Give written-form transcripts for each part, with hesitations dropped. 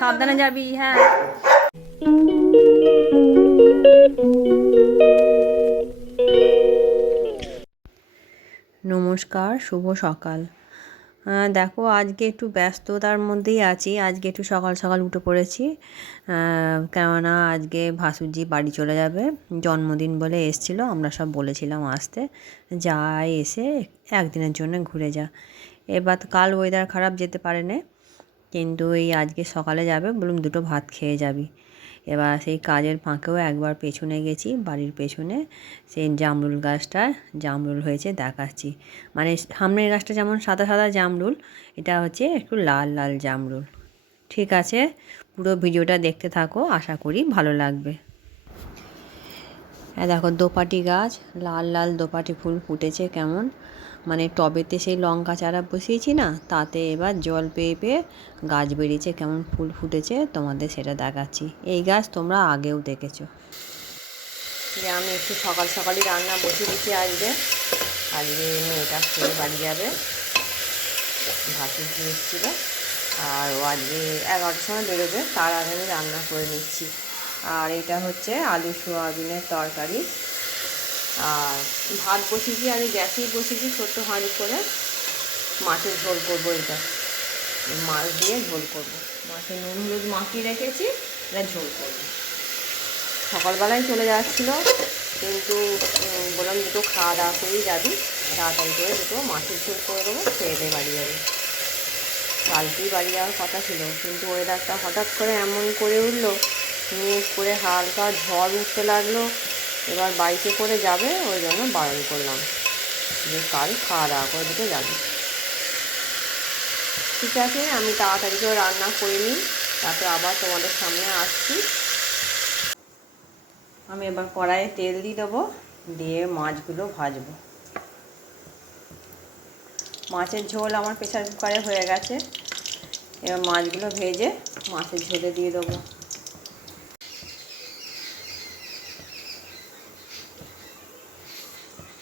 সাবধানে যাবি। হ্যাঁ, নমস্কার, শুভ সকাল। দেখো, আজকে একটু ব্যস্ততার মধ্যেই আছি। আজকে একটু সকাল সকাল উঠে পড়েছি, কেননা আজকে ভাসুরজি বাড়ি চলে যাবে। জন্মদিন বলে এসেছিলো, আমরা সব বলেছিলাম আসতে, যা এসে একদিনের জন্য ঘুরে যা। এবার কাল ওয়েদার খারাপ, যেতে পারে না, কিন্তু এই আজকে সকালে যাবে। বলুন দুটো ভাত খেয়ে যাবি। এবার সেই কাজের ফাঁকেও একবার পেছনে গেছি, বাড়ির পেছনে সেই জামরুল গাছটা জামরুল হয়েছে দেখাচ্ছি। মানে সামনের গাছটা যেমন সাদা সাদা জামরুল, এটা হচ্ছে একটু লাল লাল জামরুল। ঠিক আছে, পুরো ভিডিওটা দেখতে থাকো, আশা করি ভালো লাগবে। হ্যাঁ দেখো, দোপাটি গাছ, লাল লাল দোপাটি ফুল ফুটেছে কেমন। মানে টবেতে সেই লঙ্কা চারা বসিয়েছি না, তাতে এবার জল পেয়ে পেয়ে গাছ বেরিয়েছে, কেমন ফুল ফুটেছে তোমাদের সেটা দেখাচ্ছি। এই গাছ তোমরা আগেও দেখেছো। যে আমি একটু সকাল সকালই রান্না বসিয়ে দিচ্ছি আজকে। আজকে মেয়েটা খেয়ে বাড়ি যাবে, ভাসুর দিয়ে এসেছিলো, আর ও আজকে 11টার সময় বেরোবে, তার আগে আমি রান্না করে নিচ্ছি। আর এটা হচ্ছে আলু সোয়াবিনের তরকারি। আর ভাত বসিয়েছি, আমি গ্যাসেই বসিয়েছি ছোট্ট হাঁড়ি করে। মাছের ঝোল করবো, এটা মাছ দিয়ে ঝোল করবো। মাছের নুন হলুদ মাখিয়ে রেখেছি, এটা ঝোল করবো। সকালবেলায় চলে যাচ্ছিলো, কিন্তু বললাম দুটো খাওয়া দাওয়া করেই যাবি, তাড়াতাড়ি করে দুটো মাছের ঝোল করে দেবো, খেয়ে দিয়ে বাড়ি যাবে। কালকেই বাড়ি যাওয়ার কথা ছিল, কিন্তু ওয়েদারটা হঠাৎ করে এমন করে উঠলো, মেঘ করে হালকা ঝড় উঠতে লাগলো। এবার বাইকে করে যাবে, ওই জন্য বারণ করলাম যে কাল খাওয়া দাওয়া করে দিতে যাবে। ঠিক আছে, আমি তাড়াতাড়ি করে রান্না করে নিই, তারপর আবার তোমাদের সামনে আসছি। আমি এবার কড়াইয়ে তেল দিয়ে দেবো, দিয়ে মাছগুলো ভাজবো। মাছের ঝোল আমার প্রেসার কুকারে হয়ে গেছে। এবার মাছগুলো ভেজে মাছের ঝোলে দিয়ে দেবো।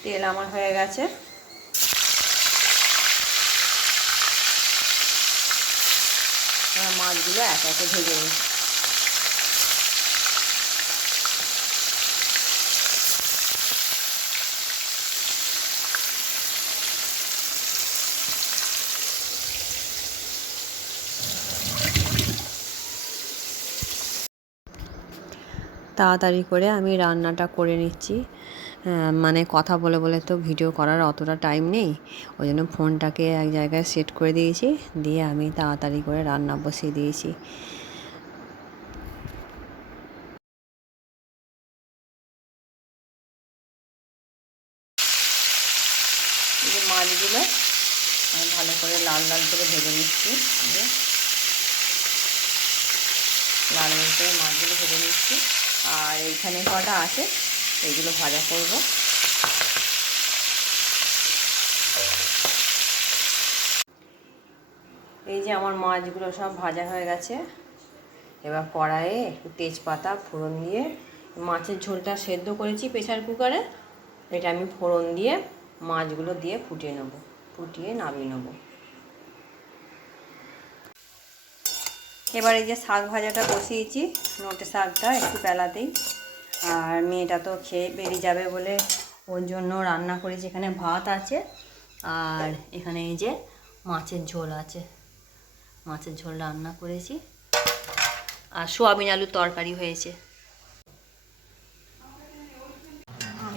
তেল আমার হয়ে গেছে, মাছগুলো এক একে ভেজে নিই। তাড়াতাড়ি করে আমি রান্নাটা করে নিচ্ছি। মানে কথা বলে বলে তো ভিডিও করার অতটা টাইম নেই, ওই জন্য ফোনটাকে এক জায়গায় সেট করে দিয়েছি, দিয়ে আমি তাড়াতাড়ি করে রান্না বসিয়ে দিয়েছি। এই যে মাছগুলো আমি ভালো করে লাল লাল করে ভেজে নিচ্ছি, লাল লাল করে মাছগুলো ভেজে নিচ্ছি। আর এইখানে কটা আছে, এইগুলো ভাজা করব। এই যে আমার মাছগুলো সব ভাজা হয়ে গেছে। এবার কড়াইয়ে একটু তেজপাতা ফোড়ন দিয়ে, মাছের ঝোলটা সেদ্ধ করেছি প্রেসার কুকারে, এটা আমি ফোড়ন দিয়ে মাছগুলো দিয়ে ফুটিয়ে নেব, ফুটিয়ে নামিয়ে নেব। এবার এই যে শাক ভাজাটা বসিয়েছি, নোটে শাকটা একটু বেলাতেই, আর মেয়েটা তো খেয়ে বেরিয়ে যাবে বলে ওর জন্য রান্না করেছি। এখানে ভাত আছে, আর এখানে এই যে মাছের ঝোল আছে, মাছের ঝোল রান্না করেছি, আর সোয়াবিন আলুর তরকারি হয়েছে।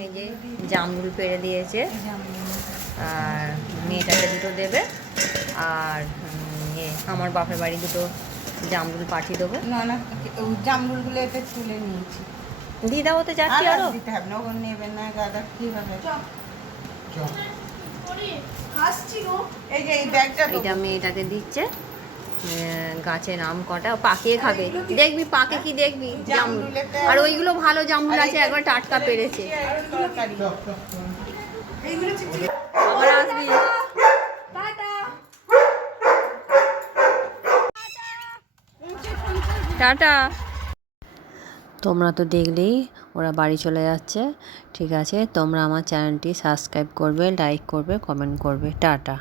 এই যে জামরুল পেড়ে দিয়েছে, আর মেয়েটাকে দুটো দেবে, আর আমার বাপের বাড়ি দুটো জামরুল পাঠিয়ে দেবো। না না, জামরুলগুলো এতে তুলে নিয়েছি। দিদা হতে যাচ্ছি, আরো দিতে হবে না, ওখানে নেবেন না দাদা, কীভাবে এই যে এই ব্যাগটা এটা মেয়েটাকে দিচ্ছে। গাছের আম কটা পাকিয়ে খাবে, দেখবি পাকে কি দেখবি জামরুল, আর ওইগুলো ভালো জামরুল আছে, একবার টাটকা পেরেছে। আবার আসবি, টাটা। তোমরা তো দেখলেই ওরা বাড়ি চলে যাচ্ছে। ঠিক আছে, তোমরা আমার চ্যানেলটি সাবস্ক্রাইব করবে, লাইক করবে, কমেন্ট করবে। টাটা।